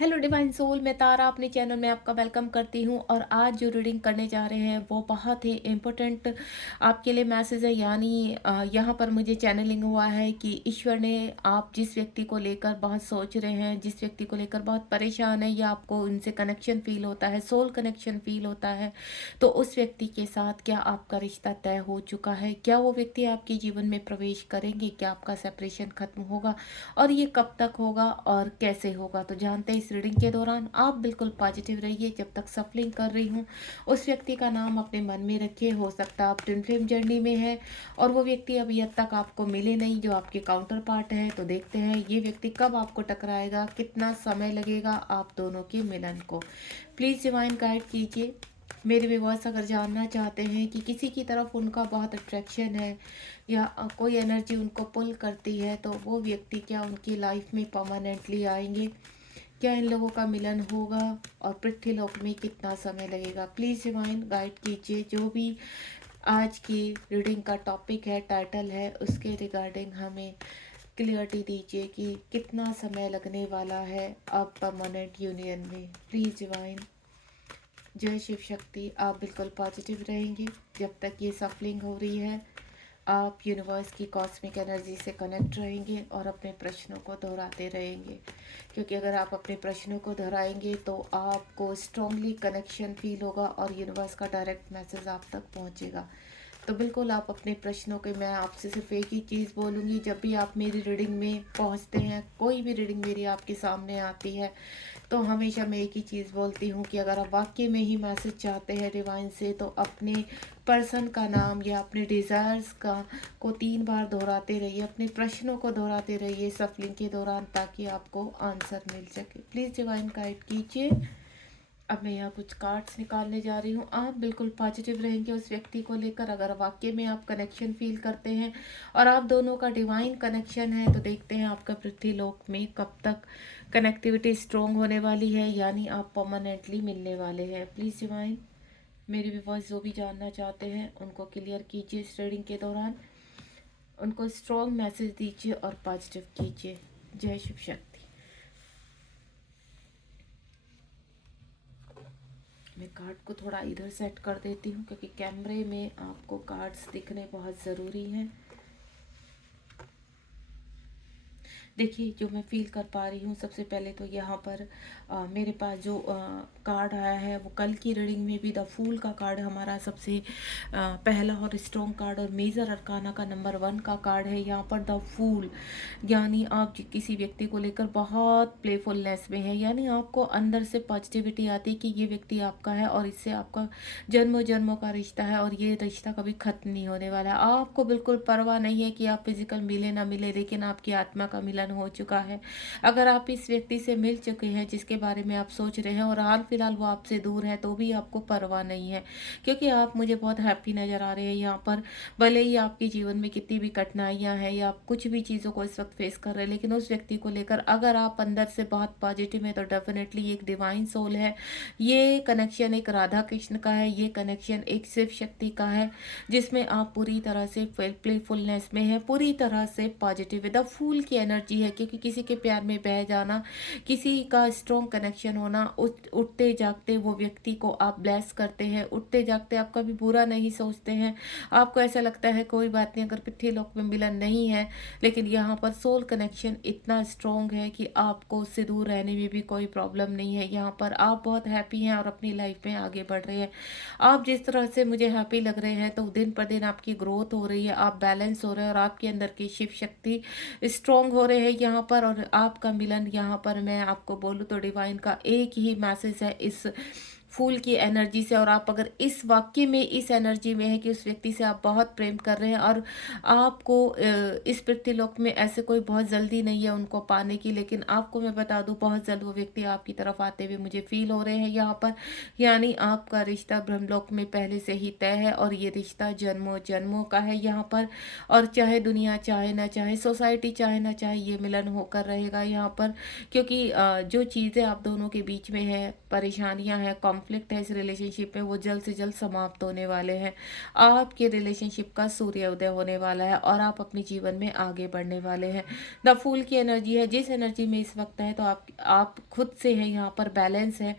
Hello divine soul, मैं तारा अपने channel में आपका वेलकम करती हूँ। और आज जो रीडिंग करने जा रहे हैं वो बहुत ही इम्पोर्टेंट आपके लिए मैसेज है। यानी यहाँ पर मुझे चैनलिंग हुआ है कि ईश्वर ने आप जिस व्यक्ति को लेकर बहुत सोच रहे हैं, जिस व्यक्ति को लेकर बहुत परेशान है, या आपको उनसे कनेक्शन फील होता है, सोल कनेक्शन फील होता है, तो उस व्यक्ति के साथ क्या आपका रिश्ता तय हो चुका है? क्या वो व्यक्ति आपके जीवन में प्रवेश करेंगे? क्या आपका सेपरेशन खत्म होगा? और ये कब तक होगा और कैसे होगा? तो जानते हैं इस रीडिंग के दौरान आप बिल्कुल पॉजिटिव रहिए। जब तक सफलिंग कर रही हूँ उस व्यक्ति का नाम अपने मन में रखिए। हो सकता है आप ट्विन फ्लेम जर्नी में है और वो व्यक्ति अभी अब तक आपको मिले नहीं, जो आपके काउंटर पार्ट है। तो देखते हैं ये व्यक्ति कब आपको टकराएगा, कितना समय लगेगा आप दोनों के मिलन को। प्लीज़ डिवाइन गाइड कीजिए। मेरे व्यूअर्स अगर जानना चाहते हैं कि किसी की तरफ उनका बहुत अट्रैक्शन है या कोई एनर्जी उनको पुल करती है, तो वो व्यक्ति क्या उनकी लाइफ में परमानेंटली आएंगे, क्या इन लोगों का मिलन होगा और पृथ्वीलोक में कितना समय लगेगा? प्लीज़ डिवाइन गाइड कीजिए। जो भी आज की रीडिंग का टॉपिक है, टाइटल है, उसके रिगार्डिंग हमें क्लियरिटी दीजिए कि कितना समय लगने वाला है अब परमानेंट यूनियन में। Please divine. जय शिव शक्ति। आप बिल्कुल पॉजिटिव रहेंगे जब तक ये सफलिंग हो रही है। आप यूनिवर्स की कॉस्मिक एनर्जी से कनेक्ट रहेंगे और अपने प्रश्नों को दोहराते रहेंगे, क्योंकि अगर आप अपने प्रश्नों को दोहराएंगे तो आपको स्ट्रांगली कनेक्शन फील होगा और यूनिवर्स का डायरेक्ट मैसेज आप तक पहुंचेगा। तो बिल्कुल आप अपने प्रश्नों के, मैं आपसे सिर्फ एक ही चीज़ बोलूँगी, जब भी आप मेरी रीडिंग में पहुंचते हैं, कोई भी रीडिंग मेरी आपके सामने आती है, तो हमेशा मैं एक ही चीज़ बोलती हूँ कि अगर आप वाकई में ही मैसेज चाहते हैं डिवाइन से, तो अपने पर्सन का नाम या अपने डिज़ायर्स का को 3 बार दोहराते रहिए, अपने प्रश्नों को दोहराते रहिए सफलिंग के दौरान, ताकि आपको आंसर मिल सके। प्लीज़ डिवाइन गाइड कीजिए। अब मैं यहाँ कुछ कार्ड्स निकालने जा रही हूँ। आप बिल्कुल पॉजिटिव रहेंगे उस व्यक्ति को लेकर अगर वाकई में आप कनेक्शन फील करते हैं और आप दोनों का डिवाइन कनेक्शन है। तो देखते हैं आपका पृथ्वी लोक में कब तक कनेक्टिविटी स्ट्रॉन्ग होने वाली है, यानी आप परमानेंटली मिलने वाले हैं। प्लीज़ डिवाइन, मेरे व्यूअर्स जो भी जानना चाहते हैं उनको क्लियर कीजिए इस रीडिंग के दौरान, उनको स्ट्रॉन्ग मैसेज दीजिए और पॉजिटिव कीजिए। जय शिव शक्ति। मैं कार्ड को थोड़ा इधर सेट कर देती हूँ, क्योंकि कैमरे में आपको कार्ड्स दिखने बहुत ज़रूरी हैं। देखिए, जो मैं फील कर पा रही हूँ, सबसे पहले तो यहाँ पर मेरे पास जो कार्ड आया है वो कल की रीडिंग में भी द फूल का कार्ड हमारा सबसे पहला और स्ट्रॉन्ग कार्ड और मेजर अरकाना का नंबर 1 का कार्ड है। यहाँ पर द फूल, यानी आप किसी व्यक्ति को लेकर बहुत प्लेफुलनेस में है, यानी आपको अंदर से पॉजिटिविटी आती है कि ये व्यक्ति आपका है और इससे आपका जन्मों जन्मों का रिश्ता है और ये रिश्ता कभी खत्म नहीं होने वाला है। आपको बिल्कुल परवाह नहीं है कि आप फिजिकल मिले ना मिले, लेकिन आपकी आत्मा का मिलन हो चुका है। अगर आप इस व्यक्ति से मिल चुके हैं जिसके बारे में आप सोच रहे हैं और हाल फिलहाल वो आपसे दूर है, तो भी आपको परवाह नहीं है, क्योंकि आप मुझे बहुत हैप्पी नज़र आ रहे हैं यहाँ पर। भले ही आपके जीवन में कितनी भी कठिनाइयाँ हैं या आप कुछ भी चीज़ों को इस वक्त फेस कर रहे हैं, लेकिन उस व्यक्ति को लेकर अगर आप अंदर से बहुत पॉजिटिव हैं, तो डेफिनेटली एक डिवाइन सोल है। ये कनेक्शन एक राधा कृष्ण का है, ये कनेक्शन एक शिव शक्ति का है, जिसमें आप पूरी तरह से प्लेफुलनेस में है, पूरी तरह से पॉजिटिव है। द फूल की एनर्जी है, क्योंकि किसी के प्यार में बह जाना, किसी का स्ट्रॉन्ग कनेक्शन होना, उठते जागते वो व्यक्ति को आप ब्लेस करते हैं, उठते जागते आप कभी बुरा नहीं सोचते हैं। आपको ऐसा लगता है कोई बात नहीं, अगर पृथ्वी लोक में मिलन नहीं है, लेकिन यहाँ पर सोल कनेक्शन इतना स्ट्रॉन्ग है कि आपको उससे दूर रहने में भी कोई प्रॉब्लम नहीं है। यहाँ पर आप बहुत हैप्पी हैं और अपनी लाइफ में आगे बढ़ रहे हैं। आप जिस तरह से मुझे हैप्पी लग रहे हैं, तो दिन पर दिन आपकी ग्रोथ हो रही है, आप बैलेंस हो रहे हैं और आपके अंदर की शिव शक्ति स्ट्रॉन्ग हो रहे हैं यहाँ पर। और आपका मिलन, यहाँ पर मैं आपको बोलूँ तो डिवाइन का एक ही मैसेज है इस फूल की एनर्जी से। और आप अगर इस वाक्य में इस एनर्जी में है कि उस व्यक्ति से आप बहुत प्रेम कर रहे हैं और आपको इस पृथ्वीलोक में ऐसे कोई बहुत जल्दी नहीं है उनको पाने की, लेकिन आपको मैं बता दूं बहुत जल्द वो व्यक्ति आपकी तरफ आते हुए मुझे फील हो रहे हैं यहाँ पर। यानी आपका रिश्ता ब्रह्मलोक में पहले से ही तय है और ये रिश्ता जन्मों जन्मों का है यहाँ पर। और चाहे दुनिया चाहे ना चाहे, सोसाइटी चाहे ना चाहे, ये मिलन होकर रहेगा यहाँ पर, क्योंकि जो चीज़ें आप दोनों के बीच में है, परेशानियां हैं, कॉन्फ्लिक्ट है इस रिलेशनशिप में वो जल्द से जल्द समाप्त होने वाले हैं। आपके रिलेशनशिप का सूर्योदय होने वाला है और आप अपने जीवन में आगे बढ़ने वाले हैं। द फूल की एनर्जी है, जिस एनर्जी में इस वक्त है तो आप खुद से हैं, यहाँ पर बैलेंस है।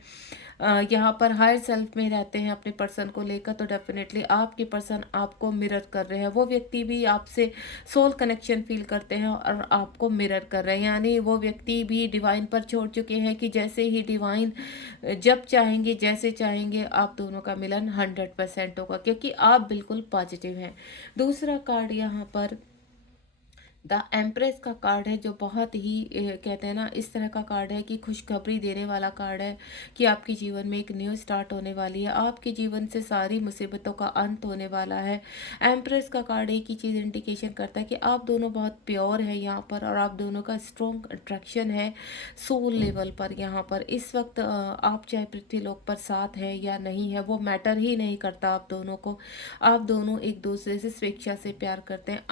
यहाँ पर हायर सेल्फ में रहते हैं अपने पर्सन को लेकर, तो डेफिनेटली आपके पर्सन आपको मिरर कर रहे हैं। वो व्यक्ति भी आपसे सोल कनेक्शन फील करते हैं और आपको मिरर कर रहे हैं, यानी वो व्यक्ति भी डिवाइन पर छोड़ चुके हैं कि जैसे ही डिवाइन जब चाहेंगे जैसे चाहेंगे आप दोनों का मिलन 100% होगा, क्योंकि आप बिल्कुल पॉजिटिव हैं। दूसरा कार्ड यहाँ पर द एम्प्रेस का कार्ड है, जो बहुत ही कहते हैं ना, इस तरह का कार्ड है कि खुशखबरी देने वाला कार्ड है कि आपके जीवन में एक न्यू स्टार्ट होने वाली है, आपके जीवन से सारी मुसीबतों का अंत होने वाला है। एम्प्रेस का कार्ड एक ही चीज़ इंडिकेशन करता है कि आप दोनों बहुत प्योर है यहाँ पर, और आप दोनों का स्ट्रॉन्ग अट्रैक्शन है सोल लेवल पर। यहाँ पर इस वक्त आप चाहे पृथ्वी लोक पर साथ है या नहीं है वो मैटर ही नहीं करता आप दोनों को। आप दोनों एक दूसरे से स्वेच्छा से प्यार करते हैं,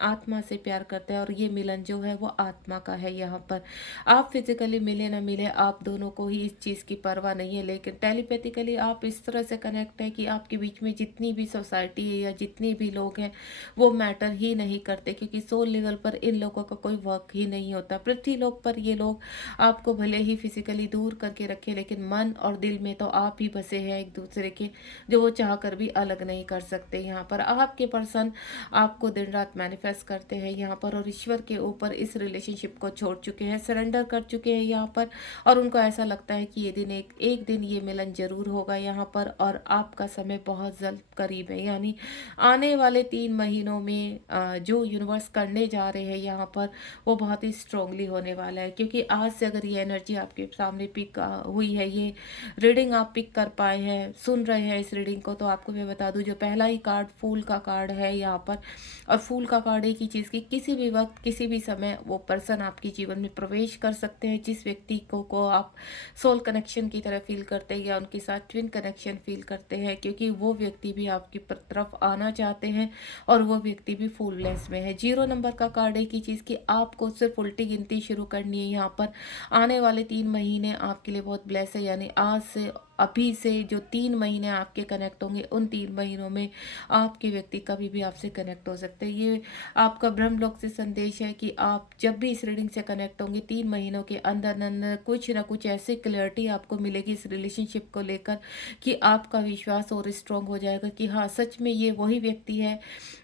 आत्मा से प्यार करते हैं, और ये मिलन जो है वो आत्मा का है। यहाँ पर आप फिजिकली मिले ना मिले, आप दोनों को ही इस चीज़ की परवाह नहीं है, लेकिन टेलीपैथिकली आप इस तरह से कनेक्ट है कि आपके बीच में जितनी भी सोसाइटी है या जितनी भी लोग हैं वो मैटर ही नहीं करते, क्योंकि सोल लेवल पर इन लोगों का कोई वर्क ही नहीं होता। पृथ्वी लोक पर ये लोग आपको भले ही फिजिकली दूर करके रखे, लेकिन मन और दिल में तो आप ही बसे हैं एक दूसरे के, जो वो चाह कर भी अलग नहीं कर सकते। यहाँ पर आपके पर्सन आपको दिन रात मैनिफेस्ट करते हैं यहाँ पर, और ईश्वर के ऊपर इस रिलेशनशिप को छोड़ चुके हैं, सरेंडर कर चुके हैं यहाँ पर, और उनको ऐसा लगता है कि ये दिन एक दिन ये मिलन जरूर होगा यहाँ पर, और आपका समय बहुत जल्द करीब है। यानी आने वाले 3 महीनों में जो यूनिवर्स करने जा रहे हैं यहाँ पर वो बहुत ही स्ट्रांगली होने वाला है, क्योंकि आज से अगर ये एनर्जी आपके सामने पिक हुई है, ये रीडिंग आप पिक कर पाए हैं, सुन रहे हैं इस रीडिंग को, तो आपको मैं बता दूं जो पहला ही कार्ड फूल का कार्ड है यहाँ पर, और फूल का कार्ड एक ही चीज़ की किसी भी वक्त किसी भी समय वो पर्सन आपके जीवन में प्रवेश कर सकते हैं, जिस व्यक्ति को आप सोल कनेक्शन की तरह फील करते हैं या उनके साथ ट्विन कनेक्शन फील करते हैं, क्योंकि वो व्यक्ति भी आपकी तरफ आना चाहते हैं और वो व्यक्ति भी फुलनेस में है। 0 नंबर का कार्ड एक ही चीज़ की आपको सिर्फ उल्टी गिनती शुरू करनी है यहाँ पर। आने वाले 3 महीने आपके लिए बहुत ब्लेस है, यानी आज से अभी से जो 3 महीने आपके कनेक्ट होंगे, उन 3 महीनों में आपके व्यक्ति कभी भी आपसे कनेक्ट हो सकते हैं। ये आपका ब्रह्मलोक से संदेश है कि आप जब भी इस रीडिंग से कनेक्ट होंगे 3 महीनों के अंदर अंदर कुछ ना कुछ ऐसी क्लैरिटी आपको मिलेगी इस रिलेशनशिप को लेकर कि आपका विश्वास और स्ट्रॉन्ग हो जाएगा कि हाँ सच में ये वही व्यक्ति है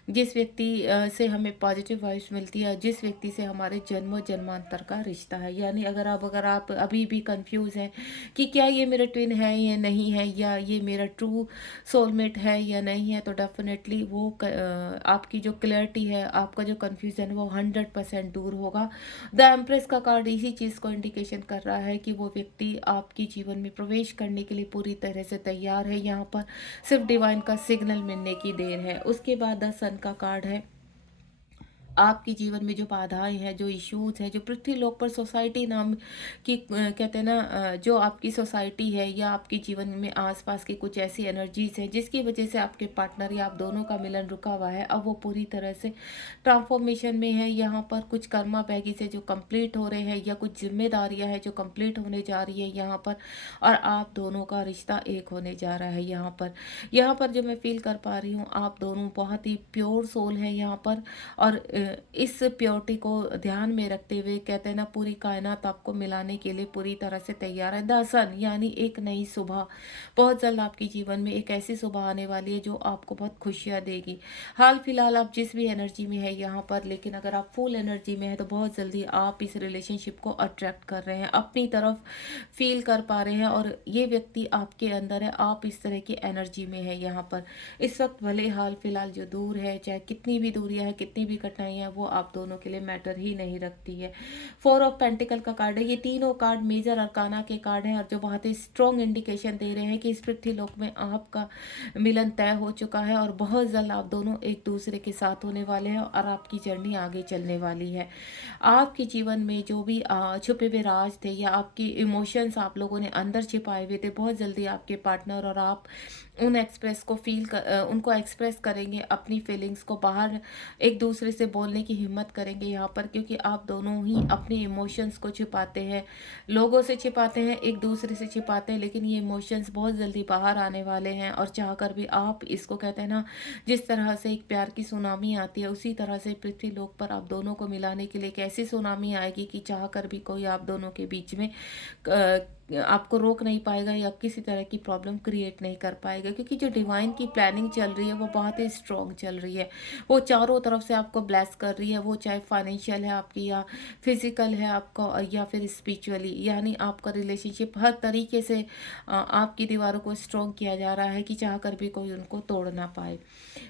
जिस व्यक्ति से हमें पॉजिटिव वाइब्स मिलती है, जिस व्यक्ति से हमारे जन्मों जन्मांतर का रिश्ता है। यानी अगर आप अभी भी कंफ्यूज हैं कि क्या ये मेरा ट्विन है या नहीं है, या ये मेरा ट्रू सोलमेट है या नहीं है, तो डेफिनेटली वो आपकी जो क्लैरिटी है, आपका जो कन्फ्यूज़न है वो 100% दूर होगा। द एम्प्रेस का कार्ड इसी चीज़ को इंडिकेशन कर रहा है कि वो व्यक्ति आपके जीवन में प्रवेश करने के लिए पूरी तरह से तैयार है। यहाँ पर सिर्फ डिवाइन का सिग्नल मिलने की देर है। उसके बाद द सन का कार्ड है, आपके जीवन में जो बाधाएं हैं, जो इश्यूज हैं, जो पृथ्वी लोक पर सोसाइटी नाम की कहते हैं ना, जो आपकी सोसाइटी है या आपके जीवन में आसपास की कुछ ऐसी एनर्जीज हैं जिसकी वजह से आपके पार्टनर या आप दोनों का मिलन रुका हुआ है, अब वो पूरी तरह से ट्रांसफॉर्मेशन में है। यहाँ पर कुछ कर्मा बैगी से जो कंप्लीट हो रहे हैं, या कुछ जिम्मेदारियां हैं जो कंप्लीट होने जा रही है यहाँ पर, और आप दोनों का रिश्ता एक होने जा रहा है। यहाँ पर जो मैं फील कर पा रही हूँ, आप दोनों बहुत ही प्योर सोल है यहाँ पर, और इस प्योरिटी को ध्यान में रखते हुए कहते हैं ना, पूरी कायनात आपको मिलाने के लिए पूरी तरह से तैयार है। द सन यानी एक नई सुबह, बहुत जल्द आपके जीवन में एक ऐसी सुबह आने वाली है जो आपको बहुत खुशियाँ देगी। हाल फिलहाल आप जिस भी एनर्जी में है यहाँ पर, लेकिन अगर आप फुल एनर्जी में है तो बहुत जल्दी आप इस रिलेशनशिप को अट्रैक्ट कर रहे हैं, अपनी तरफ फील कर पा रहे हैं, और ये व्यक्ति आपके अंदर है, आप इस तरह की एनर्जी में है यहाँ पर। इस वक्त भले हाल फिलहाल जो दूर है, चाहे कितनी भी दूरियां हैं, कितनी भी कठिनाइयां हैं, वो आप दोनों के लिए मैटर ही नहीं रखती है। 4 ऑफ पेंटिकल का कार्ड है, ये तीनों कार्ड मेजर अरकाना के कार्ड हैं, और जो बहुत ही स्ट्रॉन्ग इंडिकेशन दे रहे हैं कि इस पृथ्वी लोक में आपका मिलन तय हो चुका है, और बहुत जल्द आप दोनों एक दूसरे के साथ होने वाले हैं, और आपकी जर्नी आगे चलने वाली है। आपके जीवन में जो भी छुपे हुए राज थे, या आपकी इमोशंस आप लोगों ने अंदर छिपाए हुए थे, बहुत जल्दी आपके पार्टनर और आप उन एक्सप्रेस को उनको एक्सप्रेस करेंगे, अपनी फीलिंग्स को बाहर एक दूसरे से बोल बोलने की हिम्मत करेंगे यहाँ पर, क्योंकि आप दोनों ही अपने इमोशंस को छिपाते हैं, लोगों से छिपाते हैं, एक दूसरे से छिपाते हैं, लेकिन ये इमोशंस बहुत जल्दी बाहर आने वाले हैं। और चाहकर भी आप इसको कहते हैं ना, जिस तरह से एक प्यार की सुनामी आती है, उसी तरह से पृथ्वी लोक पर आप दोनों को मिलाने के लिए एक ऐसी सुनामी आएगी कि चाहकर भी कोई आप दोनों के बीच में आपको रोक नहीं पाएगा या किसी तरह की प्रॉब्लम क्रिएट नहीं कर पाएगा, क्योंकि जो डिवाइन की प्लानिंग चल रही है वो बहुत ही स्ट्रॉन्ग चल रही है। वो चारों तरफ से आपको ब्लेस कर रही है, वो चाहे फाइनेंशियल है आपकी, या फिजिकल है आपका, या फिर स्पिरिचुअली, यानी आपका रिलेशनशिप हर तरीके से आपकी दीवारों को स्ट्रॉन्ग किया जा रहा है कि चाह कर भी कोई उनको तोड़ ना पाए।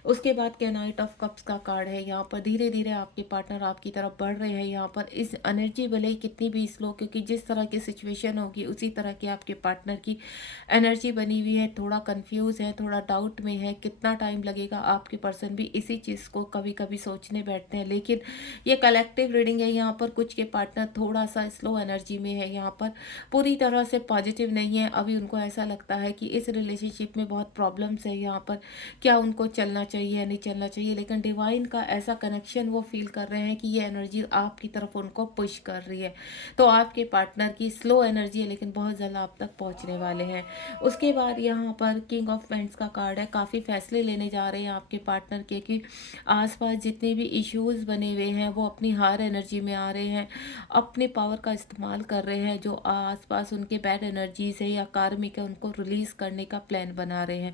उसके बाद क्या, नाइट ऑफ कप्स का कार्ड है यहाँ पर। धीरे धीरे आपके पार्टनर आपकी तरफ बढ़ रहे हैं यहाँ पर। इस एनर्जी भले ही कितनी भी स्लो, क्योंकि जिस तरह की सिचुएशन होगी उसी तरह की आपके पार्टनर की एनर्जी बनी हुई है। थोड़ा कंफ्यूज है, थोड़ा डाउट में है, कितना टाइम लगेगा। आपके पर्सन भी इसी चीज़ को कभी कभी सोचने बैठते हैं, लेकिन ये कलेक्टिव रीडिंग है यहाँ पर। कुछ के पार्टनर थोड़ा सा स्लो एनर्जी में है यहाँ पर, पूरी तरह से पॉजिटिव नहीं है अभी। उनको ऐसा लगता है कि इस रिलेशनशिप में बहुत प्रॉब्लम्स है यहाँ पर, क्या उनको चलना चाहिए या नहीं चलना चाहिए। लेकिन डिवाइन का ऐसा कनेक्शन वो फील कर रहे हैं कि ये एनर्जी आपकी तरफ उनको पुश कर रही है। तो आपके पार्टनर की स्लो एनर्जी है, लेकिन बहुत जल्द आप तक पहुंचने वाले हैं। उसके बाद यहाँ पर किंग ऑफ पेंट्स का कार्ड है। काफ़ी फैसले लेने जा रहे हैं आपके पार्टनर के, कि आसपास जितने भी इश्यूज बने हुए हैं वो अपनी हार एनर्जी में आ रहे हैं, अपने पावर का इस्तेमाल कर रहे हैं। जो आसपास उनके बैड एनर्जीज है या कार्मिक है, उनको रिलीज करने का प्लान बना रहे हैं।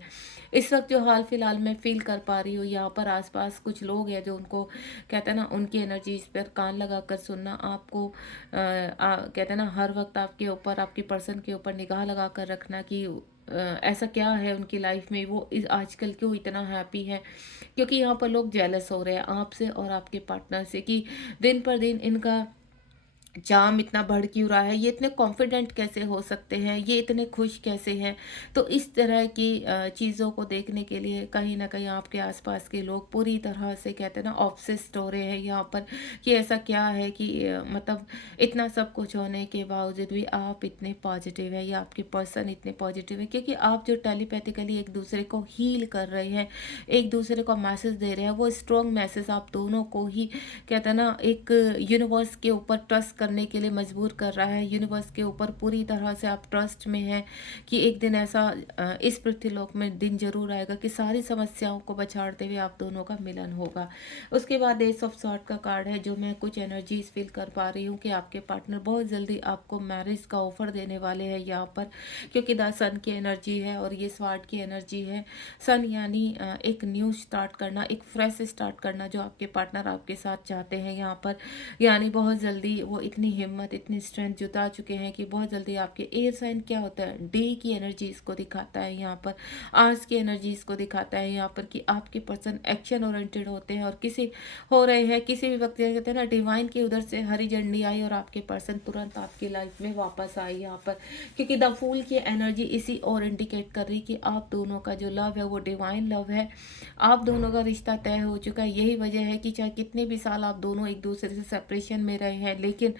इस वक्त जो हाल फिलहाल मैं फील कर पा रही हूँ, यहाँ पर आसपास कुछ लोग हैं जो उनको कहते हैं ना, उनकी एनर्जीज पर कान लगा कर सुनना। आपको कहते हैं ना, हर वक्त आपके ऊपर, आपके पर्सन के ऊपर निगाह लगा कर रखना कि ऐसा क्या है उनकी लाइफ में, वो इस आजकल क्यों इतना हैप्पी है। क्योंकि यहाँ पर लोग जेलस हो रहे हैं आपसे और आपके पार्टनर से, कि दिन पर दिन इनका चार्म इतना बढ़ क्यों रहा है, ये इतने कॉन्फिडेंट कैसे हो सकते हैं, ये इतने खुश कैसे हैं। तो इस तरह की चीज़ों को देखने के लिए कहीं ना कहीं आपके आसपास के लोग पूरी तरह से कहते हैं ना ऑब्सेस्ड हो रहे हैं यहाँ पर, कि ऐसा क्या है कि मतलब इतना सब कुछ होने के बावजूद भी आप इतने पॉजिटिव है या आपके पर्सन इतने पॉजिटिव है, क्योंकि आप जो टेलीपैथिकली एक दूसरे को हील कर रहे हैं, एक दूसरे को मैसेज दे रहे हैं, वो स्ट्रॉन्ग मैसेज आप दोनों को ही कहते हैं ना एक यूनिवर्स के ऊपर ट्रस्ट करने के लिए मजबूर कर रहा है। यूनिवर्स के ऊपर पूरी तरह से आप ट्रस्ट में हैं कि एक दिन ऐसा इस पृथ्वीलोक में दिन जरूर आएगा कि सारी समस्याओं को बछाड़ते हुए आप दोनों का मिलन होगा। उसके बाद एस ऑफ सॉर्ड का कार्ड है, जो मैं कुछ एनर्जीज फील कर पा रही हूँ कि आपके पार्टनर बहुत जल्दी आपको मैरिज का ऑफर देने वाले हैं यहाँ पर, क्योंकि द सन की एनर्जी है और ये स्वार्ड की एनर्जी है। सन यानी एक न्यू स्टार्ट करना, एक फ्रेश स्टार्ट करना, जो आपके पार्टनर आपके साथ चाहते हैं यहाँ पर। यानी बहुत जल्दी वो इतनी हिम्मत, इतनी स्ट्रेंथ जुटा चुके हैं कि बहुत जल्दी आपके एयर साइन क्या होता है, डे की एनर्जीज को दिखाता है यहाँ पर, आर्स की एनर्जीज को दिखाता है यहाँ पर, कि आपके पर्सन एक्शन ओरिएंटेड होते हैं और किसी हो रहे हैं किसी भी वक्त। कहते हैं ना, डिवाइन की उधर से हरी झंडी आई और आपके पर्सन तुरंत आपकी लाइफ में वापस आई यहाँ पर, क्योंकि द फूल की एनर्जी इसी और इंडिकेट कर रही कि आप दोनों का जो लव है वो डिवाइन लव है। आप दोनों का रिश्ता तय हो चुका है। यही वजह है कि चाहे कितने भी साल आप दोनों एक दूसरे से सेपरेशन में रहे हैं, लेकिन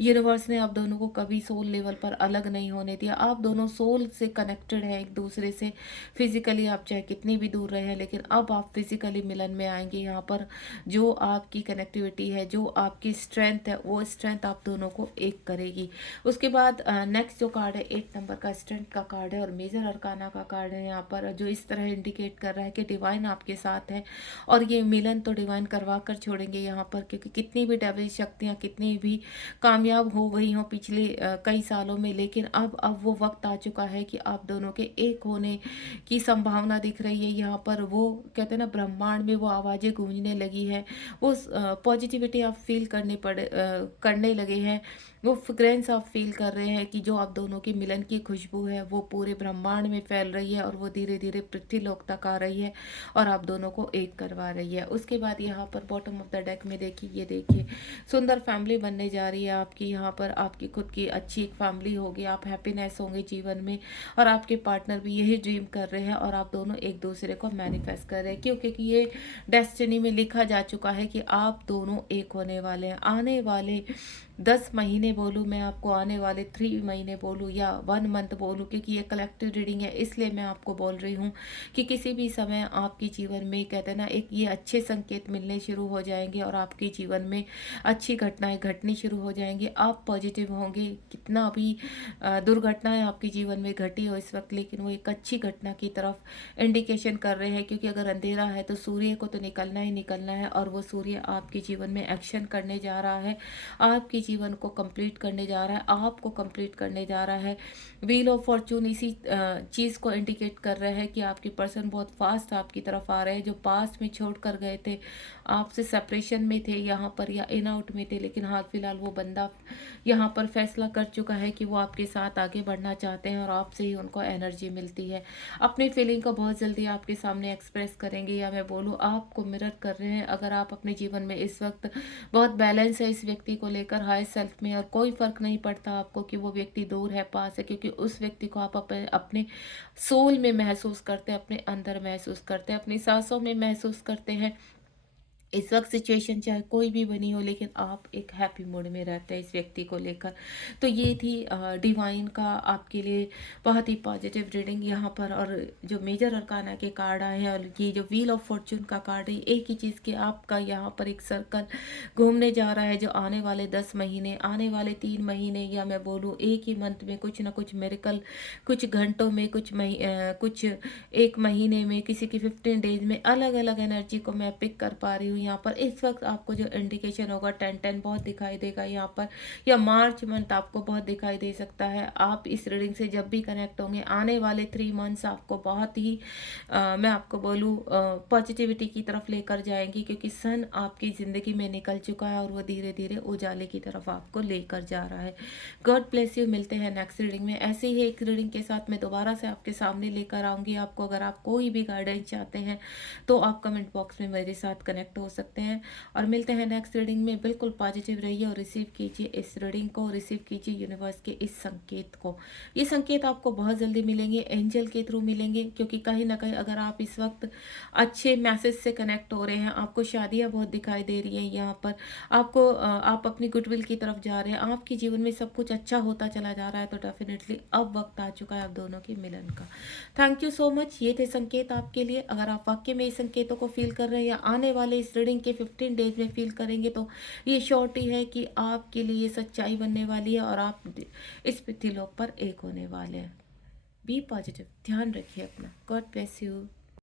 यूनिवर्स ने आप दोनों को कभी सोल लेवल पर अलग नहीं होने दिया। आप दोनों सोल से कनेक्टेड हैं एक दूसरे से। फिजिकली आप चाहे कितनी भी दूर रहे हैं, लेकिन अब आप फिजिकली मिलन में आएंगे यहाँ पर। जो आपकी कनेक्टिविटी है, जो आपकी स्ट्रेंथ है, वो स्ट्रेंथ आप दोनों को एक करेगी। उसके बाद नेक्स्ट जो कार्ड है 8 नंबर का स्ट्रेंथ का कार्ड है और मेजर अरकाना का कार्ड है यहाँ पर, जो इस तरह इंडिकेट कर रहा है कि डिवाइन आपके साथ है और ये मिलन तो डिवाइन करवा कर छोड़ेंगे यहाँ पर, क्योंकि कितनी भी डेविल शक्तियाँ कितनी भी कामयाब हो गई हों पिछले कई सालों में, लेकिन अब वो वक्त आ चुका है कि आप दोनों के एक होने की संभावना दिख रही है यहाँ पर। वो कहते हैं ना, ब्रह्मांड में वो आवाज़ें गूंजने लगी है, वो पॉजिटिविटी आप फील करने लगे हैं, वो फ्रेग्रेंस आप फील कर रहे हैं कि जो आप दोनों की मिलन की खुशबू है वो पूरे ब्रह्मांड में फैल रही है और वो धीरे धीरे पृथ्वीलोक तक आ रही है और आप दोनों को एक करवा रही है। उसके बाद यहाँ पर बॉटम ऑफ द डेक में देखिए, ये देखिए सुंदर फैमिली बनने जा रही है आपकी। यहाँ पर आपकी खुद की अच्छी एक फैमिली होगी, आप हैप्पीनेस होंगे जीवन में और आपके पार्टनर भी यही ड्रीम कर रहे हैं और आप दोनों एक दूसरे को मैनिफेस्ट कर रहे हैं, क्योंकि ये डेस्टिनी में लिखा जा चुका है कि आप दोनों एक होने वाले हैं। आने वाले 10 महीने बोलूँ मैं आपको, आने वाले 3 महीने बोलूँ या 1 मंथ बोलूँ, क्योंकि ये कलेक्टिव रीडिंग है इसलिए मैं आपको बोल रही हूँ कि किसी भी समय आपके जीवन में कहते हैं ना, एक ये अच्छे संकेत मिलने शुरू हो जाएंगे और आपके जीवन में अच्छी घटनाएं घटनी शुरू हो जाएंगी। आप पॉजिटिव होंगे। कितना भी दुर्घटनाएं आपके जीवन में घटी हो इस वक्त, लेकिन वो एक अच्छी घटना की तरफ इंडिकेशन कर रहे हैं, क्योंकि अगर अंधेरा है तो सूर्य को तो निकलना ही निकलना है, और वो सूर्य आपके जीवन में एक्शन करने जा रहा है, आपके जीवन को कंप्लीट करने जा रहा है, आपको कंप्लीट करने जा रहा है। व्हील ऑफ फॉर्चून इसी चीज़ को इंडिकेट कर रहा है कि आपकी पर्सन बहुत फास्ट आपकी तरफ आ रहे हैं, जो पास्ट में छोड़ कर गए थे, आपसे सेपरेशन में थे यहाँ पर या इन आउट में थे, लेकिन हाल फिलहाल वो बंदा यहाँ पर फैसला कर चुका है कि वो आपके साथ आगे बढ़ना चाहते हैं और आपसे ही उनको एनर्जी मिलती है। अपनी फीलिंग को बहुत जल्दी आपके सामने एक्सप्रेस करेंगे, या मैं बोलूँ आपको मिरर कर रहे हैं। अगर आप अपने जीवन में इस वक्त बहुत बैलेंस है इस व्यक्ति को लेकर, हाई सेल्फ में, और कोई फर्क नहीं पड़ता आपको कि वो व्यक्ति दूर है पास है, क्योंकि उस व्यक्ति को आप अपने सोल में महसूस करते हैं, अपने अंदर महसूस करते हैं, अपनी सांसों में महसूस करते हैं। इस वक्त सिचुएशन चाहे कोई भी बनी हो, लेकिन आप एक हैप्पी मूड में रहते हैं इस व्यक्ति को लेकर। तो ये थी डिवाइन का आपके लिए बहुत ही पॉजिटिव रीडिंग यहाँ पर। और जो मेजर अरकाना के कार्ड आए हैं और ये जो व्हील ऑफ फॉर्चून का कार्ड है, एक ही चीज़ कि आपका यहाँ पर एक सर्कल घूमने जा रहा है, जो आने वाले 10 महीने, आने वाले 3 महीने, या मैं बोलूँ एक ही मंथ में कुछ ना कुछ मेरेकल, कुछ घंटों में, कुछ एक महीने में, किसी की 15 डेज में, अलग अलग एनर्जी को मैं पिक कर पा रही हूँ यहाँ पर। इस वक्त आपको जो इंडिकेशन होगा 10-10 बहुत दिखाई देगा यहाँ पर, या मार्च मंथ आपको बहुत दिखाई दे सकता है। आप इस रीडिंग से जब भी कनेक्ट होंगे, आने वाले 3 मंथ्स आपको बहुत ही मैं आपको बोलूँ पॉजिटिविटी की तरफ लेकर जाएंगी, क्योंकि सन आपकी ज़िंदगी में निकल चुका है और वो धीरे धीरे उजाले की तरफ आपको लेकर जा रहा है। God bless you. मिलते हैं नेक्स्ट रीडिंग में। ऐसे ही एक रीडिंग के साथ मैं दोबारा से आपके सामने लेकर आऊँगी आपको। अगर आप कोई भी गाइडेंस चाहते हैं तो आप कमेंट बॉक्स में मेरे साथ कनेक्ट हो सकते हैं, और मिलते हैं नेक्स्ट रीडिंग में। बिल्कुल पॉजिटिव रहिए और रिसीव कीजिए इस रीडिंग को, रिसीव कीजिए यूनिवर्स के इस संकेत को। ये संकेत आपको बहुत जल्दी मिलेंगे, एंजल के थ्रू मिलेंगे, क्योंकि कहीं ना कहीं अगर आप इस वक्त अच्छे मैसेज से कनेक्ट हो रहे हैं, आपको शादियाँ बहुत दिखाई दे रही हैं यहाँ पर, आपको आप अपनी गुडविल की तरफ जा रहे हैं, आपके जीवन में सब कुछ अच्छा होता चला जा रहा है, तो डेफिनेटली अब वक्त आ चुका है आप दोनों के मिलन का। Thank you so much. ये थे संकेत आपके लिए। अगर आप वाकई में इस संकेतों को फील कर रहे हैं या आने वाले इस रीडिंग के 15 डेज में फील करेंगे, तो ये श्योरिटी है कि आपके लिए ये सच्चाई बनने वाली है और आप इस पृथ्वी लोक पर एक होने वाले हैं। Be positive. ध्यान रखिए अपना। God bless you.